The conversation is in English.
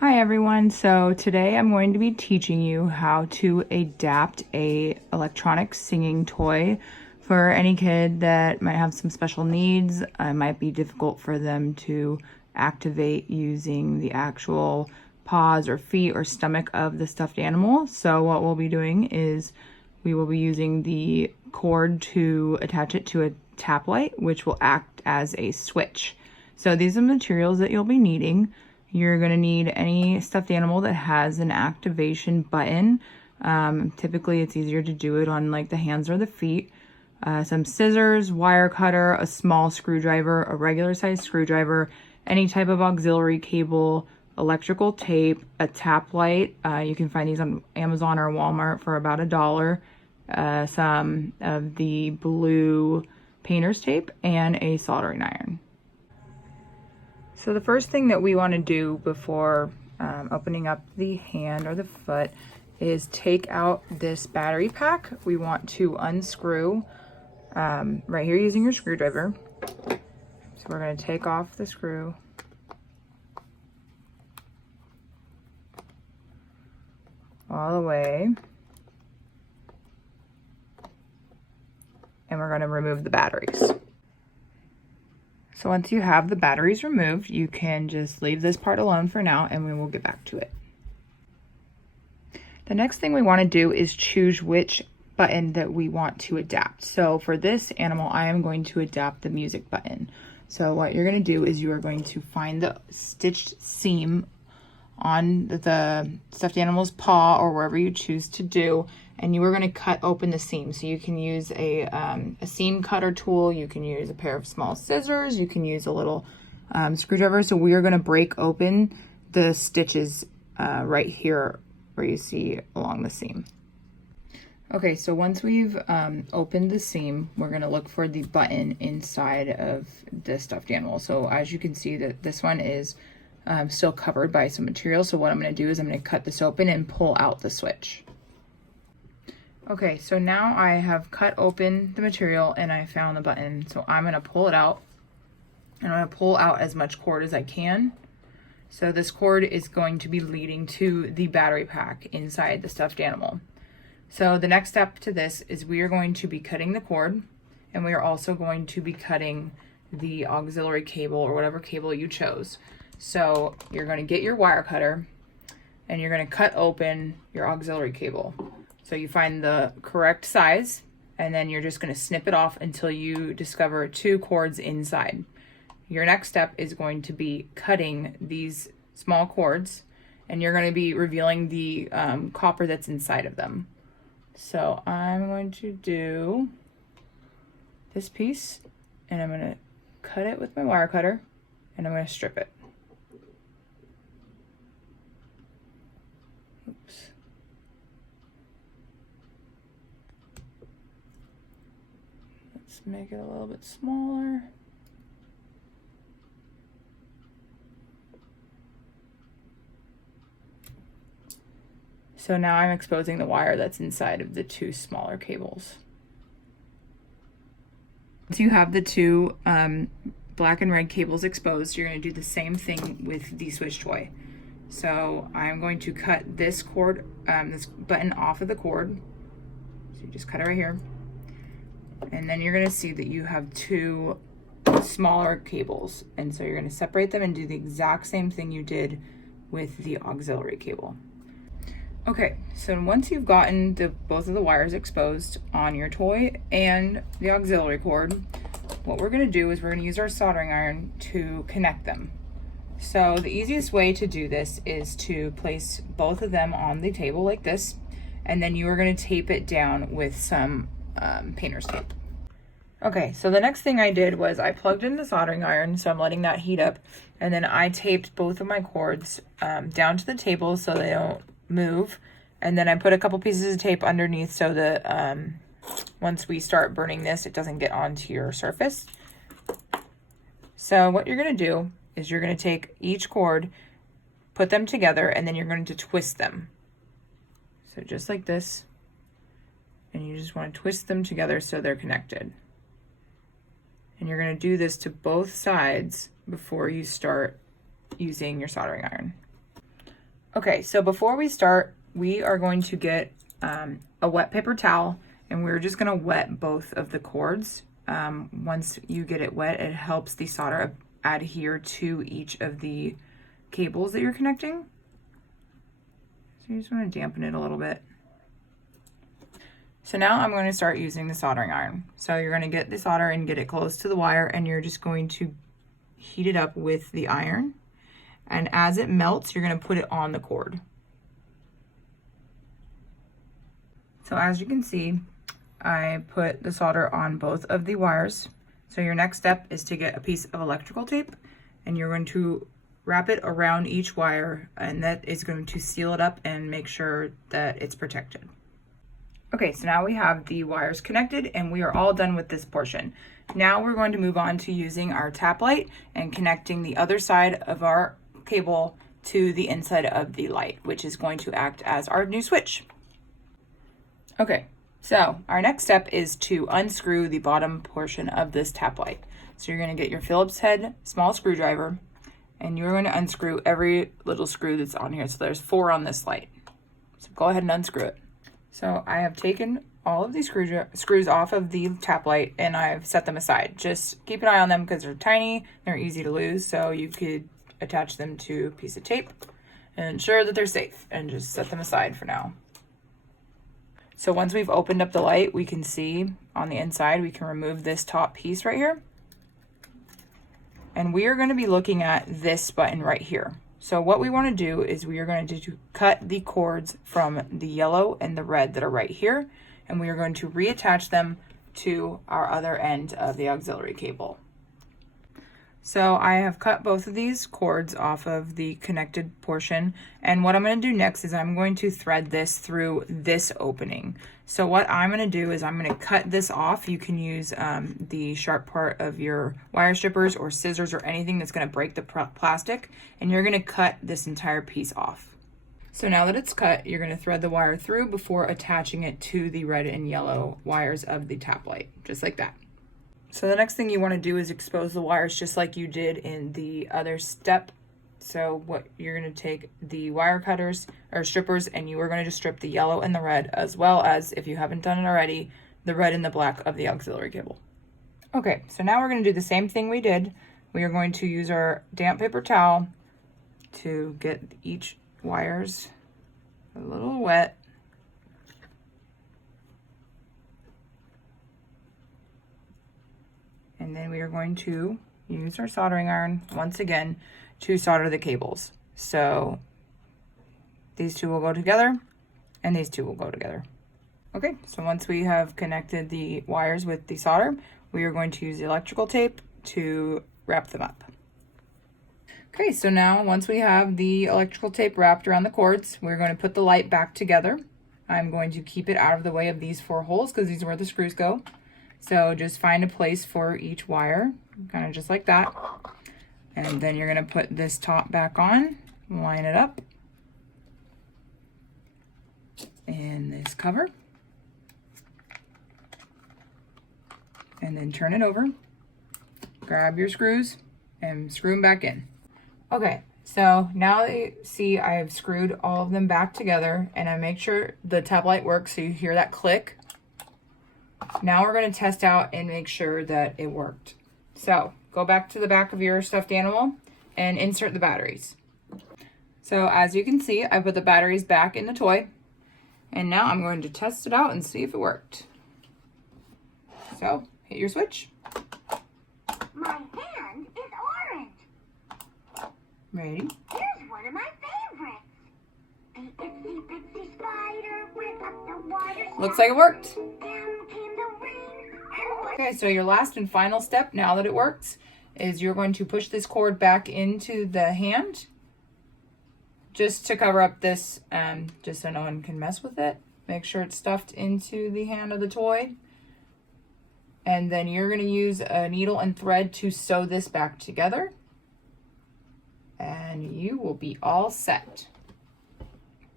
Hi everyone, so today I'm going to be teaching you how to adapt a electronic singing toy for any kid that might have some special needs. It might be difficult for them to activate using the actual paws or feet or stomach of the stuffed animal. So what we'll be doing is we will be using the cord to attach it to a tap light, which will act as a switch. So these are the materials that you'll be needing. You're going to need any stuffed animal that has an activation button. Typically, it's easier to do it on like the hands or the feet. Some scissors, wire cutter, a small screwdriver, a regular size screwdriver, any type of auxiliary cable, electrical tape, a tap light. You can find these on Amazon or Walmart for about $1. Some of the blue painter's tape and a soldering iron. So the first thing that we want to do before opening up the hand or the foot is take out this battery pack. We want to unscrew right here using your screwdriver. So we're going to take off the screw. All the way. And we're going to remove the batteries. So once you have the batteries removed, you can just leave this part alone for now and we will get back to it. The next thing we want to do is choose which button that we want to adapt. So for this animal, I am going to adapt the music button. So what you're going to do is you are going to find the stitched seam on the stuffed animal's paw or wherever you choose to do, and you are going to cut open the seam. So you can use a seam cutter tool, you can use a pair of small scissors, you can use a little screwdriver. So we are going to break open the stitches right here where you see along the seam. Okay, so once we've opened the seam, we're going to look for the button inside of the stuffed animal. So as you can see that this one is still covered by some material. So what I'm going to do is I'm going to cut this open and pull out the switch. Okay, so now I have cut open the material and I found the button. So I'm going to pull it out and I'm going to pull out as much cord as I can. So this cord is going to be leading to the battery pack inside the stuffed animal. So the next step to this is we are going to be cutting the cord, and we are also going to be cutting the auxiliary cable or whatever cable you chose. So you're going to get your wire cutter and you're going to cut open your auxiliary cable. So you find the correct size and then you're just going to snip it off until you discover 2 cords inside. Your next step is going to be cutting these small cords, and you're going to be revealing the copper that's inside of them. So I'm going to do this piece and I'm going to cut it with my wire cutter and I'm going to strip it. Oops. Let's make it a little bit smaller. So now I'm exposing the wire that's inside of the 2 smaller cables. Once you have the 2 black and red cables exposed, you're going to do the same thing with the switch toy. So I'm going to cut this cord, this button off of the cord. So you just cut it right here. And then you're going to see that you have 2 smaller cables. And so you're going to separate them and do the exact same thing you did with the auxiliary cable. Okay, so once you've gotten both of the wires exposed on your toy and the auxiliary cord, what we're going to do is we're going to use our soldering iron to connect them. So the easiest way to do this is to place both of them on the table like this, and then you are going to tape it down with some painter's tape. Okay, so the next thing I did was I plugged in the soldering iron, so I'm letting that heat up, and then I taped both of my cords down to the table so they don't move, and then I put a couple pieces of tape underneath so that once we start burning this, it doesn't get onto your surface. So what you're going to do is you're going to take each cord, put them together, and then you're going to twist them. So just like this, and you just want to twist them together so they're connected. And you're going to do this to both sides before you start using your soldering iron. Okay, so before we start, we are going to get a wet paper towel, and we're just gonna wet both of the cords. Once you get it wet, it helps the solder adhere to each of the cables that you're connecting. So you just wanna dampen it a little bit. So now I'm going to start using the soldering iron. So you're going to get the solder and get it close to the wire, and you're just going to heat it up with the iron. And as it melts, you're going to put it on the cord. So as you can see, I put the solder on both of the wires. So your next step is to get a piece of electrical tape, and you're going to wrap it around each wire, and that is going to seal it up and make sure that it's protected. Okay, so now we have the wires connected and we are all done with this portion. Now we're going to move on to using our tap light and connecting the other side of our cable to the inside of the light, which is going to act as our new switch. Okay, so our next step is to unscrew the bottom portion of this tap light. So you're going to get your Phillips head small screwdriver, and you're going to unscrew every little screw that's on here. So there's 4 on this light. So go ahead and unscrew it. So I have taken all of these screws off of the tap light and I've set them aside. Just keep an eye on them because they're tiny, they're easy to lose, so you could attach them to a piece of tape and ensure that they're safe, and just set them aside for now. So once we've opened up the light, we can see on the inside, we can remove this top piece right here. And we are going to be looking at this button right here. So what we want to do is we are going to cut the cords from the yellow and the red that are right here, and we are going to reattach them to our other end of the auxiliary cable. So I have cut both of these cords off of the connected portion, and what I'm going to do next is I'm going to thread this through this opening. So what I'm going to do is I'm going to cut this off. You can use the sharp part of your wire strippers or scissors or anything that's going to break the plastic, and you're going to cut this entire piece off. So now that it's cut, you're going to thread the wire through before attaching it to the red and yellow wires of the tap light, just like that. So the next thing you want to do is expose the wires just like you did in the other step. So what you're going to take the wire cutters or strippers, and you are going to just strip the yellow and the red, as well as, if you haven't done it already, the red and the black of the auxiliary cable. Okay, so now we're going to do the same thing we did. We are going to use our damp paper towel to get each wires a little wet. And then we are going to use our soldering iron once again to solder the cables. So these two will go together and these two will go together. Okay, so once we have connected the wires with the solder, we are going to use the electrical tape to wrap them up. Okay, so now once we have the electrical tape wrapped around the cords, we're going to put the light back together. I'm going to keep it out of the way of these 4 holes because these are where the screws go. So just find a place for each wire, kind of just like that. And then you're going to put this top back on, line it up, and this cover. And then turn it over, grab your screws, and screw them back in. Okay, so now that you see I've screwed all of them back together, and I make sure the tap light works so you hear that click. Now we're going to test out and make sure that it worked. So go back to the back of your stuffed animal and insert the batteries. So as you can see, I put the batteries back in the toy, and now I'm going to test it out and see if it worked. So hit your switch. My hand is orange. Ready? Here's one of my favorites. The itsy bitsy spider went up the water. Looks like it worked. Down came the rain. Okay, so your last and final step, now that it works, is you're going to push this cord back into the hand just to cover up this, just so no one can mess with it. Make sure it's stuffed into the hand of the toy. And then you're going to use a needle and thread to sew this back together. And you will be all set.